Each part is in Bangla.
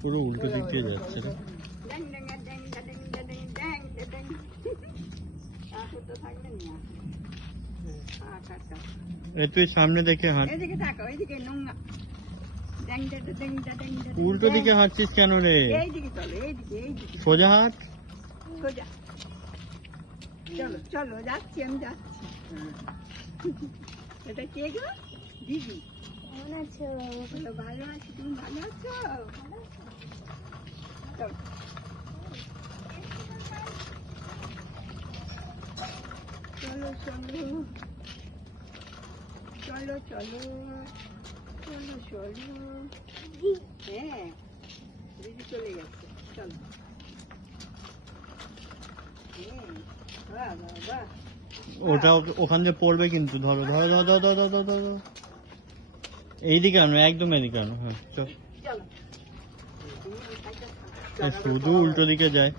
পুরো উল্টো দিক দিয়ে যাচ্ছে রে। তুই সামনে দেখে হাঁট। উল্টো দিকে হাঁটছিস কেন রে? সোজা হাঁট। চলো চলো যাচ্ছি, আমি যাচ্ছি। এটা কে গো? দিদি কেমন আছো? ভালো আছি, তুমি ভালো আছো? চলো চলো চলো চলো চলো চলো। হ্যাঁ দিদি চলে গেছে, চলো। ওটা ওখান দিয়ে পড়বে কিন্তু। ধরো ধরো ধরো ধরো ধরো ধরো ধরো। এইদিকে আনো, একদম এদিকে আনো। হ্যাঁ চল। শুধু উল্টো দিকে যায়।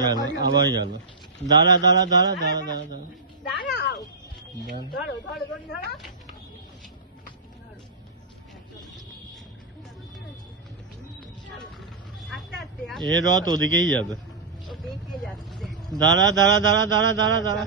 গেল, আবার গেল। দাঁড়া দাঁড়া দাঁড়া দাঁড়া দাঁড়া দাঁড়া দাঁড়াও, ধরো ধরো ধরো ধরো। এ রথ ওদিকেই যাবে। ও বেঁকে যাচ্ছে। দাঁড়া দাঁড়া দাঁড়া দাঁড়া দাঁড়া দাঁড়া।